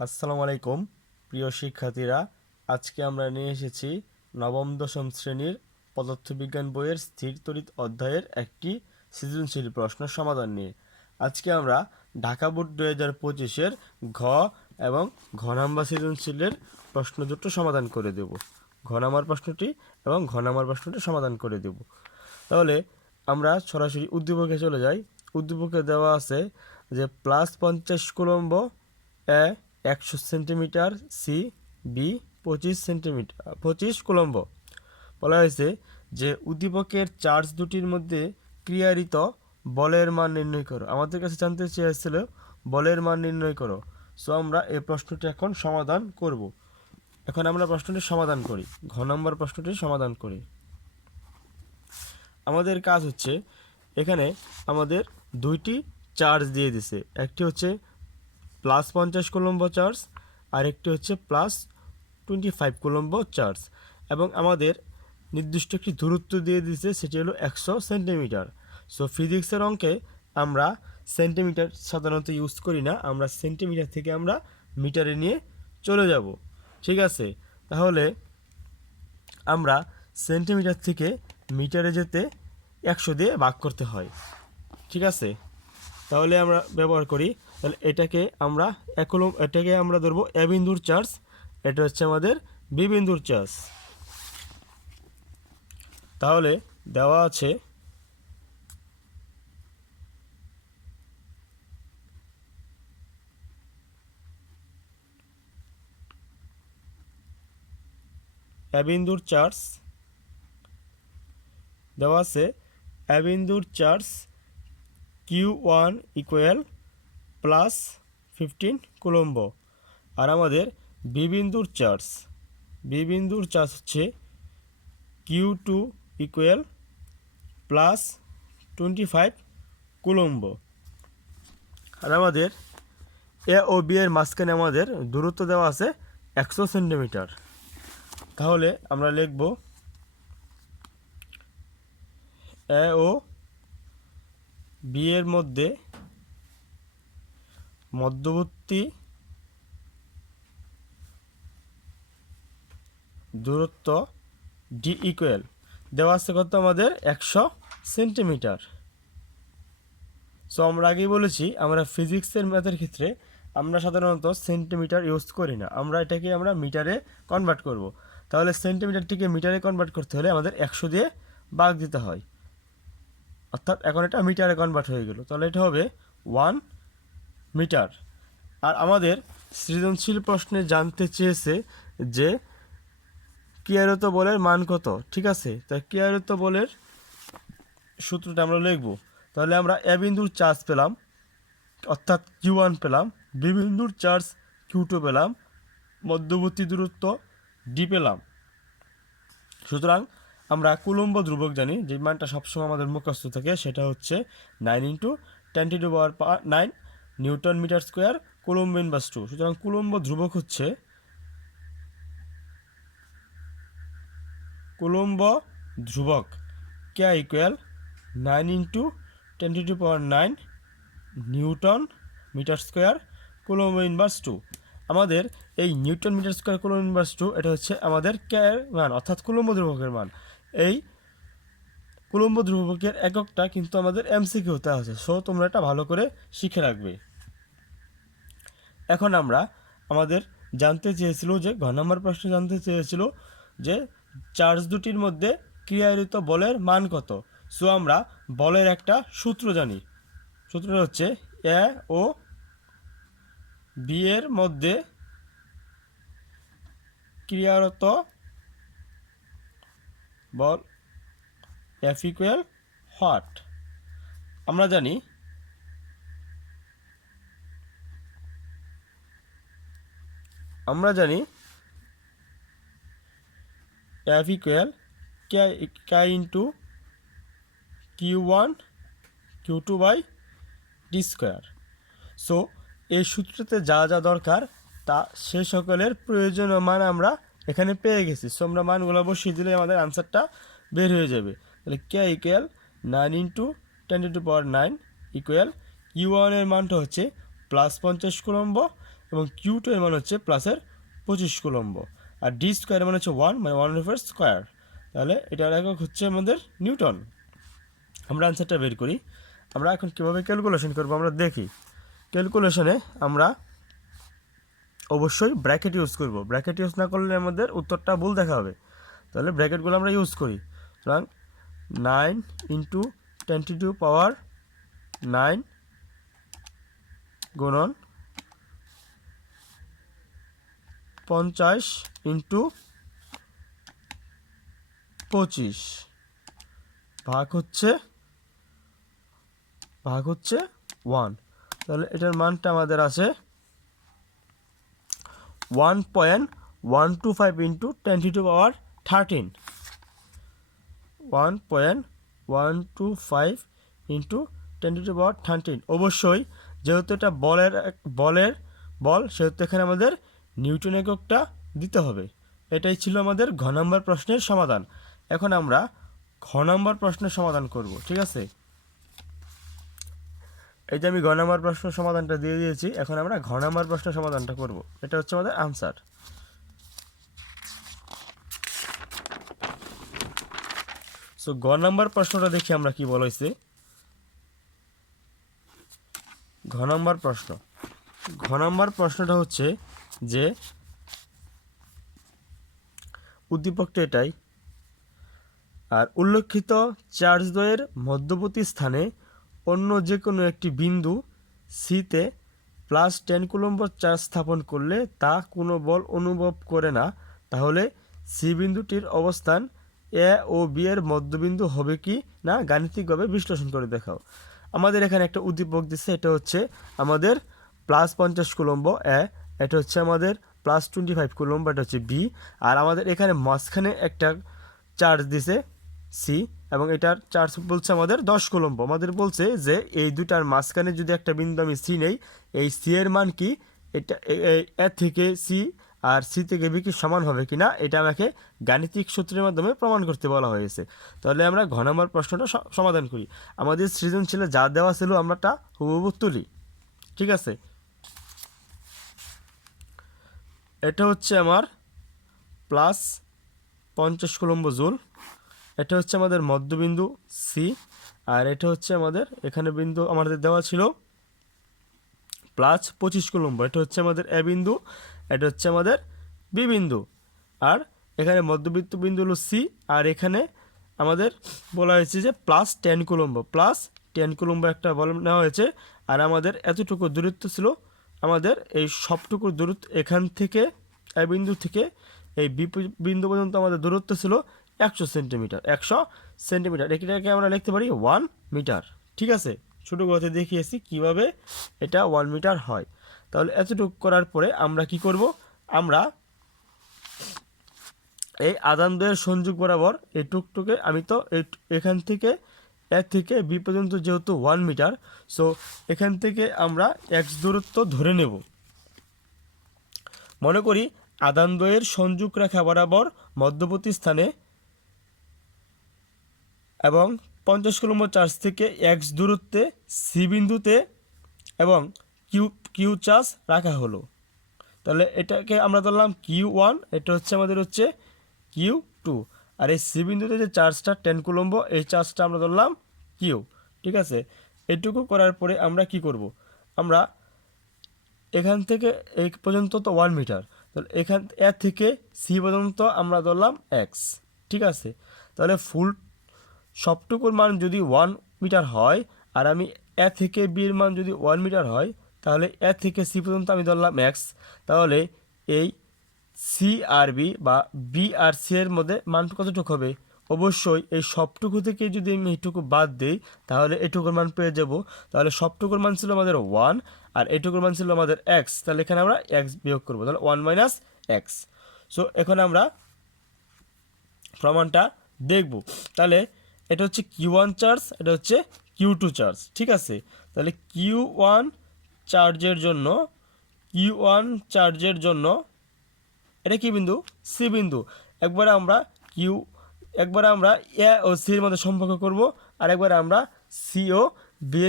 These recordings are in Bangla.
আসসালামু আলাইকুম প্রিয় শিক্ষার্থীরা, আজকে আমরা নিয়ে এসেছি নবম দশম শ্রেণীর পদার্থবিজ্ঞান বইয়ের স্থির তড়িৎ অধ্যায়ের একটি সৃজনশীল প্রশ্ন সমাধান নিয়ে। আজকে আমরা ঢাকা বোর্ড 2025-এর ঘ এবং ঘ নাম্বার সৃজনশীলের প্রশ্ন দুটো সমাধান করে দেব। ঘ নাম্বার প্রশ্নটি এবং ঘ নাম্বার প্রশ্নটি সমাধান করে দেব। তাহলে আমরা সরাসরি উদ্দীপকে চলে যাই। উদ্দীপকে দেওয়া আছে যে +50 কুলম্ব এ 100 সেন্টিমিটার, সি বি 25 কুলম্ব। বলা হয়েছে যে উদ্দীপকের চার্জ দুটির মধ্যে ক্রিয়ারিত বলের মান নির্ণয় করো। আমাদের কাছে জানতে চেয়েছিল বলের মান নির্ণয় করো। সো আমরা এই প্রশ্নটি এখন সমাধান করব। এখন আমরা প্রশ্নটি সমাধান করি, ঘ নম্বর প্রশ্নটি সমাধান করি। আমাদের কাজ হচ্ছে এখানে আমাদের দুইটি চার্জ দিয়ে দিছে, একটি হচ্ছে +50 কুলম্ব চার্জ আর একটি হচ্ছে +25 কুলম্ব চার্জ, এবং আমাদের নির্দিষ্ট একটি দূরত্ব দিয়ে দিয়েছে, সেটি হলো 100 সেন্টিমিটার। সো ফিজিক্সের অঙ্কে আমরা সেন্টিমিটার সাধারণত ইউজ করি না, আমরা সেন্টিমিটার থেকে আমরা মিটারে নিয়ে চলে যাব। ঠিক আছে, তাহলে আমরা সেন্টিমিটার থেকে মিটারে যেতে 100 দিয়ে ভাগ করতে হয়। ঠিক আছে, তাহলে আমরা ব্যবহার করি। তাহলে এটাকে আমরা ধরবো এ বিন্দুর চার্জ, এটা হচ্ছে আমাদের বি বিন্দুর চার্জ। তাহলে দেওয়া আছে এ বিন্দুর চার্জ, দেওয়া আছে এ বিন্দুর চার্জ Q1 ইকুয়াল +15 কুলম্ব, আর আমাদের বি বিন্দুর চার্জ হচ্ছে Q2 ইকুয়াল +25 কুলম্ব, আর আমাদের এ ও বি এর মাঝখানে আমাদের দূরত্ব দেওয়া আছে 100 সেন্টিমিটার। তাহলে আমরা লিখব এ ও বি এর মধ্যবর্তী দূরত্ব ডি ইকুয়াল দেওয়া আছে কত আমাদের 100 সেন্টিমিটার। সো আমরা আগেই বলেছি আমরা ফিজিক্সের ম্যাথের ক্ষেত্রে আমরা সাধারণত সেন্টিমিটার ইউজ করি না, আমরা এটাকে মিটারে কনভার্ট করব। তাহলে সেন্টিমিটারটিকে মিটারে কনভার্ট করতে হলে আমাদের 100 দিয়ে ভাগ দিতে হয়, অর্থাৎ এখন এটা মিটারে কনভার্ট হয়ে গেল। তাহলে এটা হবে 1 মিটার। আর আমাদের সৃজনশীল প্রশ্নে জানতে চেয়েছে যে ক্রিয়ারত বলের মান কত। ঠিক আছে, তাই ক্রিয়ারত বলের সূত্রটা আমরা লিখব। তাহলে আমরা এ বিন্দুর চার্জ পেলাম, অর্থাৎ Q1 পেলাম, বি বিন্দুর চার্জ Q2 পেলাম, মধ্যবর্তী দূরত্ব ডি পেলাম। সুতরাং আমরা কুলম্ব ধ্রুবক জানি, যে মানটা সবসময় আমাদের মুখস্থ থাকে, সেটা হচ্ছে 9 × 10⁹ newton metre square coulomb inverse 2। সুতরাং কুলম্ব ধ্রুবক হচ্ছে K equal 9 × 10⁹ newton metre square coulomb inverse 2। আমাদের এই newton metre square coulomb inverse 2 এটা হচ্ছে আমাদের কে এর মান, অর্থাৎ কুলম্ব ধ্রুবকের মান। এই কুলম্ব ধ্রুবকের এককটা কিন্তু আমাদের এমসিকিউ হতে আছে, সো তোমরা এটা ভালো করে শিখে রাখবে। এখন আমরা আমাদের জানতে চেয়েছিল যে ঘ নম্বর প্রশ্ন জানতে চেয়েছিল যে চার্জ দুটির মধ্যে ক্রিয়ায়িত বলের মান কত। সো আমরা বলের একটা সূত্র জানি, সূত্রটা হচ্ছে এ ও বি এর মধ্যে ক্রিয়ারত বল এফ ইকুয়াল হোয়াট। আমরা জানি F equal K into Q1 Q2 by D square. So এই সূত্রতে যা যা দরকার তা সে সকলের প্রয়োজনীয় মান আমরা এখানে পেয়ে গেছি। সো আমরা মানগুলো বসিয়ে দিলে আমাদের আনসারটা বের হয়ে যাবে। তাহলে কে ইকুয়াল 9 × 10⁹ ইকুয়াল Q1 এর মানটা হচ্ছে +50 কুলম্ব, এবং Q2 এর মান হচ্ছে প্লাসের 25 কুলম্ব, আর ডি স্কোয়ার মানে হচ্ছে 1 মানে 1 স্কোয়ার, তাহলে এটার একক হচ্ছে আমাদের নিউটন। আমরা আনসারটা বের করি। আমরা এখন কীভাবে ক্যালকুলেশন করবো আমরা দেখি। ক্যালকুলেশনে আমরা অবশ্যই ব্র্যাকেট ইউজ করব, ব্র্যাকেট ইউজ না করলে আমাদের উত্তরটা ভুল দেখা হবে, তাহলে ব্র্যাকেটগুলো আমরা ইউজ করি। সুতরাং 9 ইন্টু 10⁻9 গুণন 50 ইন্টু 25 ভাগ হচ্ছে 1, তাহলে এটার মানটা আমাদের আছে 1.125 ইন্টু 10⁻13, 1.125 ইন্টু 10⁻13। অবশ্যই যেহেতু এটা বল সেহেতু এখানে আমাদের নিউটন এককটা দিতে হবে। এটাই ছিল আমাদের ঘ নম্বর প্রশ্নের সমাধান। এখন আমরা ঘ নম্বর প্রশ্নের সমাধান করব, ঠিক আছে। এই যে আমি ঘ নম্বর প্রশ্নের সমাধানটা দিয়ে দিয়েছি, এখন আমরা ঘ নম্বর প্রশ্নের সমাধানটা করব। এটা হচ্ছে আমাদের আনসার। সো গ নম্বর প্রশ্নটা দেখি আমরা কি বলা হয়েছে। ঘ নম্বর প্রশ্নটা হচ্ছে যে উদ্দীপকটা এটাই, আর উল্লেখিত চার্জদ্বয়ের মধ্যবর্তী স্থানে অন্য যে কোনো একটি বিন্দু সিতে +10 কুলম্ব চার্জ স্থাপন করলে তা কোনো বল অনুভব করে না, তাহলে সি বিন্দুটির অবস্থান এ ও বি এর মধ্যবিন্দু হবে কি না গাণিতিকভাবে বিশ্লেষণ করে দেখাও। আমাদের এখানে একটা উদ্দীপক দিচ্ছে, এটা হচ্ছে আমাদের +50 কুলম্ব এ, এটা হচ্ছে আমাদের +25 কুলম্ব, এটা হচ্ছে বি, আর আমাদের এখানে মাঝখানে একটা চার্জ দিছে সি, এবং এটার চার্জ বলছে আমাদের 10 কুলম্ব। আমাদের বলছে যে এই দুটার মাঝখানে যদি একটা বিন্দু আমি সি নেই, এই সি এর মান কি, এটা এ থেকে সি আর সি থেকে বি কি সমান হবে কি না, এটা আমাকে গাণিতিক সূত্রের মাধ্যমে প্রমাণ করতে বলা হয়েছে। তাহলে আমরা ঘ নম্বর প্রশ্নটা সমাধান করি। আমাদের সৃজনশীলে যা দেওয়া ছিল আমরা তা হুবহু তুলি, ঠিক আছে। এটা হচ্ছে আমার +50 কুলম্ব জুল, এটা হচ্ছে আমাদের মধ্যবিন্দু সি, আর এটা হচ্ছে আমাদের এখানে বিন্দু আমাদের দেওয়া ছিল +25 কুলম্ব, এটা হচ্ছে আমাদের এ বিন্দু, এটা হচ্ছে আমাদের বি বিন্দু, আর এখানে মধ্যবিন্দু বিন্দু হলো সি, আর এখানে আমাদের বলা হয়েছে যে +10 কুলম্ব, +10 কুলম্ব একটা বল নেওয়া হয়েছে, আর আমাদের এতটুকু দূরত্ব ছিল, আমাদের এই সবটুকু দূরত্ব এখান থেকে এ বিন্দু থেকে এই বি বিন্দু পর্যন্ত আমাদের দূরত্ব ছিল 100 সেন্টিমিটার, এটাকে আমরা লিখতে পারি 1 মিটার, ঠিক আছে। ছোটো গতে দেখিয়েছি কিভাবে এটা 1 মিটার হয়। তাহলে এতটুকু করার পরে আমরা কি করব, আমরা এই আদানদ্বয়ের সংযোগ বরাবর এই টুকটুকে আমি তো এখান থেকে এ থেকে বি পর্যন্ত যেহেতু 1 মিটার, সো এখান থেকে আমরা এক্স দূরত্ব ধরে নেব। মনে করি আদানদ্বয়ের সংযোগ রেখা বরাবর মধ্যবর্তী স্থানে এবং 50 কুলম্ব চার্জ থেকে এক্স দূরত্বে সি বিন্দুতে এবং কিউ চার্জ রাখা হলো। তাহলে এটাকে আমরা ধরলাম Q1, এটা হচ্ছে আমাদের হচ্ছে Q2, আর এই সি বিন্দুতে যে চার্জটা 10 কুলম্ব, এই চার্জটা আমরা ধরলাম কিউ, ঠিক আছে। এটুকু করার পরে আমরা কি করব, আমরা এখান থেকে এই পর্যন্ত তো 1 মিটার, তাহলে এখান এ থেকে সি পর্যন্ত আমরা ধরলাম এক্স, ঠিক আছে। তাহলে ফুল সবটুকুর মান যদি 1 মিটার হয়, আর আমি এ থেকে বি এর মান যদি 1 মিটার হয়, তাহলে এ থেকে সি পর্যন্ত আমি ধরলাম এক্স, তাহলে এই সি আর বি বা বি আর সি এর মধ্যে মান কতটুকু হবে, অবশ্যই এই সবটুকু থেকে যদি আমি এইটুকু বাদ দিই তাহলে এটুকুর মান পেয়ে যাব। তাহলে সবটুকুর মান ছিল আমাদের 1, আর এটুকুর মান ছিল আমাদের এক্স, তাহলে এখানে আমরা এক্স বিয়োগ করবো, তাহলে 1 - এক্স। সো এখন আমরা প্রমাণটা দেখব। তাহলে এটা হচ্ছে Q1 চার্জ, এটা হচ্ছে Q2 চার্জ, ঠিক আছে। তাহলে Q1 চার্জের জন্য এটা কি বিন্দু, সি বিন্দু। একবারে আমরা এ ও সি এর মধ্যে সম্পর্ক করব, আর একবারে আমরা সি ও বি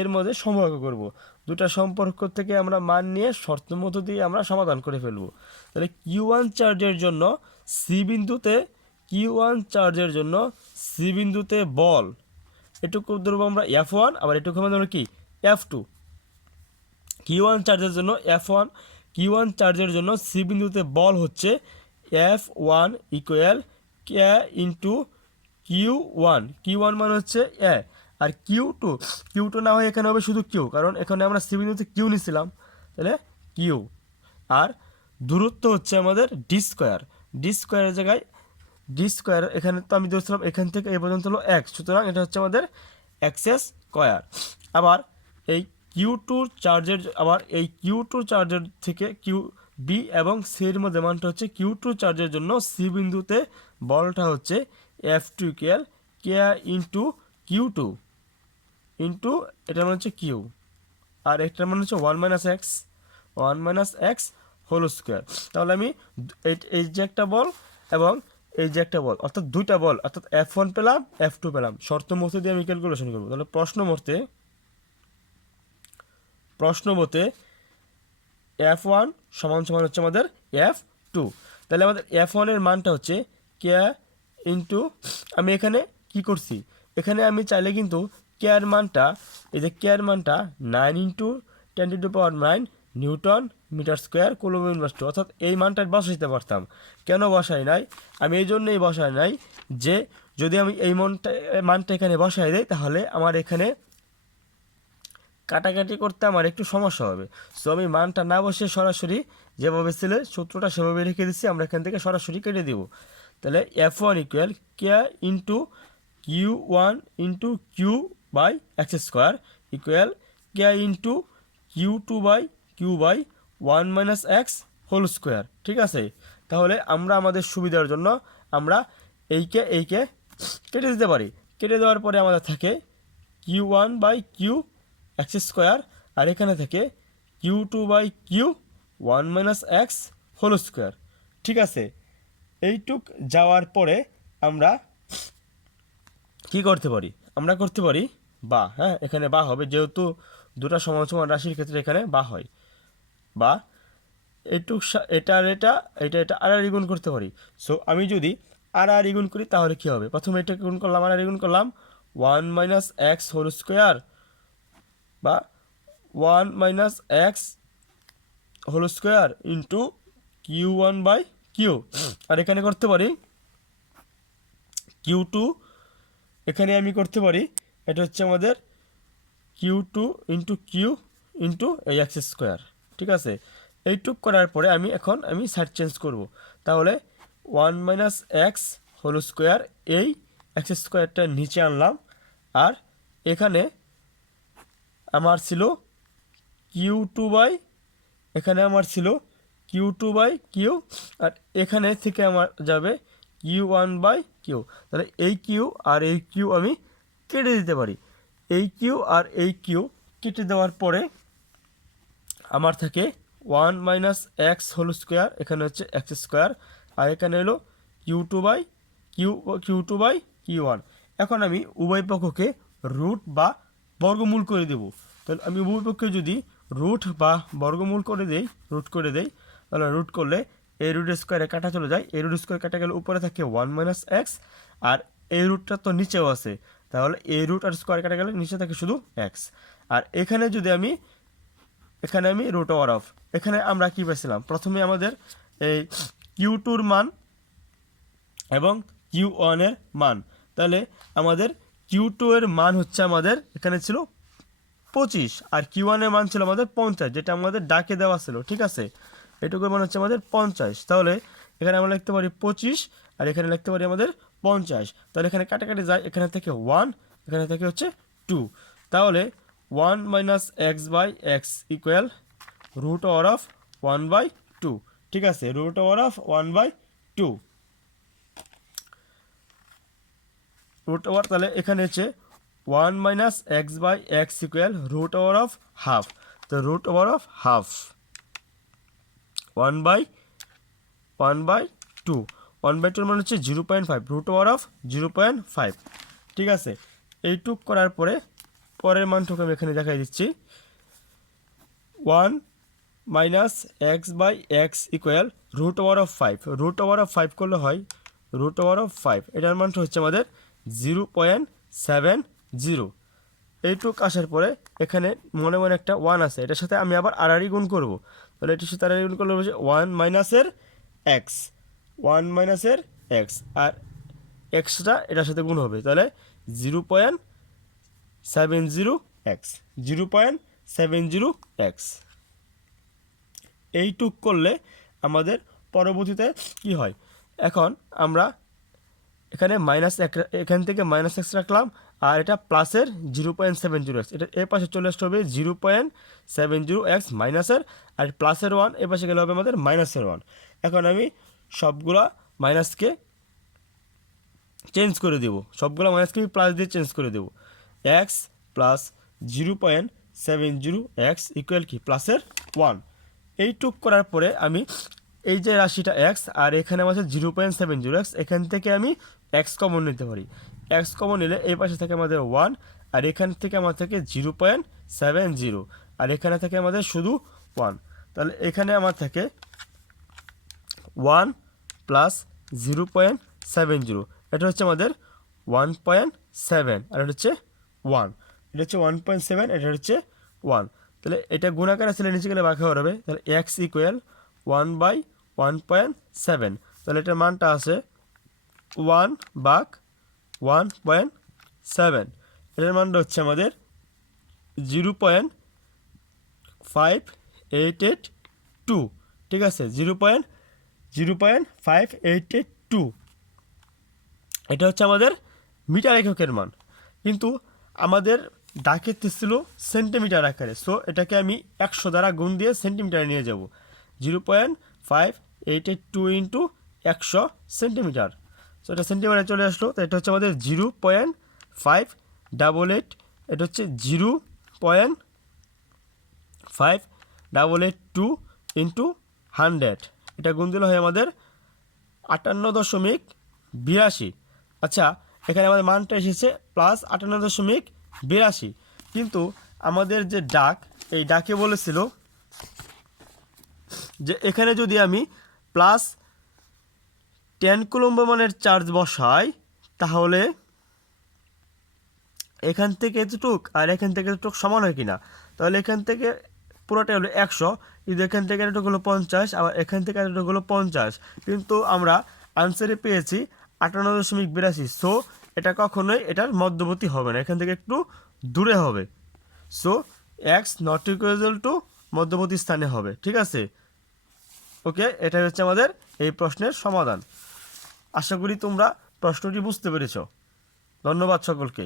এর মধ্যে সম্পর্ক করব। দুটা সম্পর্ক থেকে আমরা মান নিয়ে শর্ত মতো দিয়ে আমরা সমাধান করে ফেলবো। তাহলে Q1 চার্জের জন্য সি বিন্দুতে বল এটুকু ধরবো আমরা F1, আবার এটুকু আমরা ধরবো কি F2। Q1 চার্জের জন্য সি বিন্দুতে বল হচ্ছে F1 equal K into Q1 মানে হচ্ছে এ, আর কিউ টু না হয় এখানে হবে শুধু কিউ, কারণ এখানে আমরা সি বিন্দুতে কিউ নিছিলাম, তাহলে কিউ। আর দূরত্ব হচ্ছে আমাদের ডি স্কোয়ারের জায়গায় এখানে তো আমি ধরছিলাম এখান থেকে এ পর্যন্ত হলো এক্স, সুতরাং এটা হচ্ছে আমাদের এক্স স্কোয়ার। আবার এই কিউ টু চার্জের থেকে কিউ বি এবং সির মধ্যে মানটা হচ্ছে Q2 চার্জের জন্য সি বিন্দুতে বলটা হচ্ছে F2 equal K into Q2 into এটার মানে হচ্ছে কিউ, আর এটার মানে হচ্ছে 1 - x হোল স্কোয়ার। তাহলে আমি এই যে একটা বল এবং এই যে একটা বল, অর্থাৎ দুইটা বল, অর্থাৎ F1 পেলাম, F2 পেলাম, শর্ত মতে দিয়ে আমি ক্যালকুলেশন করবো। তাহলে প্রশ্ন মতে F1 সমান হচ্ছে আমাদের F2। তাহলে আমাদের F1 এর মানটা হচ্ছে কে ইন্টু, আমি এখানে কি করছি, এখানে আমি চাইলে কিন্তু কে এর মানটা 9 × 10⁻⁹ newton metre square coulomb inverse, অর্থাৎ এই মানটা বসাইতে পারতাম। কেন বসাই নাই? আমি এই জন্যই বসাই নাই যে যদি আমি এই মানটা এখানে বসাই দেই তাহলে আমার এখানে কাটাকাটি করতে আমার একটু সমস্যা হবে। সো আমি মানটা না বসে সরাসরি যেভাবে ছিল সূত্রটা সেভাবে রেখে দিচ্ছি, আমরা এখান থেকে সরাসরি কেটে দিব। তাহলে F1 equal K into Q1 into Q by X square equal K into Q by 1 - x whole square. ঠিক আছে, তাহলে আমরা আমাদের সুবিধার জন্য আমরা এইকে কেটে দিতে পারি। কেটে দেওয়ার পরে আমাদের থাকে Q1/কিউ এক্স স্কোয়ার, আর এখানে থেকে Q2/কিউ 1 - x হোল স্কোয়ার। ঠিক আছে, এইটুক যাওয়ার পরে আমরা কি করতে পারি? আমরা করতে পারি বা, হ্যাঁ এখানে বা হবে, যেহেতু দুটা সমান সমান রাশির ক্ষেত্রে এখানে বা হয়, বা এটা আর গুণ করতে পারি। সো আমি যদি আর গুণ করি তাহলে কি হবে? প্রথমে এটা গুণ করলাম, আর গুণ করলাম 1 - x হোল স্কোয়ার বা 1 - x হোল স্কোয়ার ইন্টু Q1/কিউ, আর এখানে করতে পারি Q2, এখানে আমি করতে পারি এটা হচ্ছে আমাদের Q2 ইন্টু কিউ ইন্টু এই এক্স স্কোয়ার। ঠিক আছে, এইটুক করার পরে আমি সাইড চেঞ্জ করব। তাহলে 1 - x হোল স্কোয়ার, এই এক্স স্কোয়ারটা নিচে আনলাম, আর এখানে আমার ছিল Q2/কিউ, আর এখানে থেকে আমার যাবে Q1/কিউ। তাহলে এই কিউ আর এই কিউ আমি কেটে দিতে পারি। এই কিউ আর এই কিউ কেটে দেওয়ার পরে আমার থাকে 1 - x হোল স্কোয়ার, এখানে হচ্ছে এক্স স্কোয়ার, আর এখানে হলো Q2/কিউ1। এখন আমি উভয় পক্ষকে রুট বা বর্গমূল করে দেব। তাহলে আমি উভয় পক্ষে যদি রুট বা বর্গমূল করে দেই, তাহলে রুট করলে এই রুট স্কোয়ারে কাটা চলে যায়, এই রুট স্কোয়ার কাটা গেলে উপরে থাকে 1 - x, আর এই রুটটা তো নিচেও আছে, তাহলে এই রুট আর স্কোয়ার কাটা গেলে নিচে থাকে শুধু এক্স। আর এখানে যদি আমি রুট ওভার অফ, এখানে আমরা কি পেয়েছিলাম? প্রথমে আমাদের এই Q2-র মান এবং Q1 এর মান, তাহলে আমাদের Q2 এর মান হচ্ছে আমাদের এখানে ছিল 25, আর Q1 এর মান ছিল আমাদের 50, যেটা আমাদের ডাকে দেওয়া ছিল। ঠিক আছে, এটুকুর মান হচ্ছে আমাদের 50। তাহলে এখানে আমরা লিখতে পারি 25, আর এখানে লিখতে পারি আমাদের 50। তাহলে এখানে কাটাকাটি যায়, এখানে থেকে 1, এখানে থেকে হচ্ছে 2। তাহলে 1 - x/x equal root over of 1/2। ঠিক আছে, root over of 1/2 root over, তাহলে এখানে হচ্ছে 1 - x/x equal root over of half. তো রুট ওভার অফ হাফ 1/2 মানে হচ্ছে 0.5, রুট ওভার অফ 0.5। ঠিক আছে, এইটুক করার পরে পরের মানটুকু আমি এখানে দেখাই দিচ্ছি। One minus X by X equal root over of 5। Root over of 5 করলে হয় রুট ওভার অফ 5। এটার মানটা হচ্ছে আমাদের 0.70। এইটুক আসার পরে এখানে মনে মনে একটা 1 আছে, এটার সাথে আমি আবার আড়াআড়ি গুণ করব। তাহলে এটার সাথে আড়াআড়ি গুণ করলে হচ্ছে 1 মাইনাসের এক্স, 1 মাইনাসের এক্স, আর এক্সটা এটার সাথে গুণ হবে, তাহলে 0.70 এক্স, 0.70 এক্স। এইটুক করলে আমাদের পরবর্তীতে কি হয়, এখন আমরা এখানে এখান থেকে মাইনাস এক্স রাখলাম, আর এটা প্লাসের 0.70 এক্স, এটা এ পাশে চলে আসতে হবে 0.70 এক্স মাইনাসের, আর প্লাসের 1 এ পাশে গেলে হবে আমাদের মাইনাসের 1। এখন আমি সবগুলা মাইনাসকে চেঞ্জ করে দেবো, সবগুলো মাইনাসকে আমি প্লাস দিয়ে চেঞ্জ করে দেবো। এক্স প্লাস 0.70 এক্স ইকুয়াল কি প্লাসের 1। এইটুক করার পরে আমি এই যে রাশিটা এক্স আর এখানে আমার 0.70 এক্স, এখান থেকে আমি এক্স কমন নিতে পারি। এক্স কমন নিলে এই পাশে থেকে আমাদের 1, আর এখান থেকে আমার থেকে 0.70, আর এখানে থেকে আমাদের শুধু 1। তাহলে এখানে আমার থেকে 1 প্লাস 0.70, এটা হচ্ছে আমাদের 1.7, আর এটা হচ্ছে 1, এটা হচ্ছে 1.7, এটা হচ্ছে 1। তাহলে এটা গুণাকার আসলে নিচে গেলে ভাগ হয়ে যাবে, তাহলে এক্স ইকুয়াল 1/1.7। তাহলে এটার মানটা আছে 1/1.7। এটার মানটা হচ্ছে আমাদের 0.5882। ঠিক আছে, 0.5882। এটা হচ্ছে আমাদের মিটার এককের মান, কিন্তু আমাদের ডাকে ছিল সেন্টিমিটার আকারে। সো এটাকে আমি 100 দ্বারা গুণ দিয়ে সেন্টিমিটারে নিয়ে যাব। 0.5882 ইন্টু 100 সেন্টিমিটার। সো এটা সেন্টিমিটারে চলে আসলো। তো এটা হচ্ছে আমাদের 0.588, এটা হচ্ছে 0.5882 ইন্টু 100। এটা গুণ দিলে হয় আমাদের 58.82। আচ্ছা, এখানে আমাদের মানটা এসেছে প্লাস 58.82, কিন্তু আমাদের যে ডাক, এই ডাকে বলেছিল যে এখানে যদি আমি প্লাস 10 কুলম্ব মানের চার্জ বসাই, তাহলে এখান থেকে এতটুক আর এখান থেকে এতটুক সমান হয় কিনা। তাহলে এখান থেকে পুরোটাই হলো 100, কিন্তু এখান থেকে এতটুকু হলো 50, আবার এখান থেকে এতটুকু হলো 50, কিন্তু আমরা আনসারে পেয়েছি 58.82। সো এটা কখনোই এটার মধ্যবর্তী হবে না, এখান থেকে একটু দূরে হবে। So x not equal to মধ্যবর্তী স্থানে হবে। ঠিক আছে, ওকে, এটাই হচ্ছে আমাদের এই প্রশ্নের সমাধান। আশা করি তোমরা প্রশ্নটি বুঝতে পেরেছ। ধন্যবাদ সকলকে।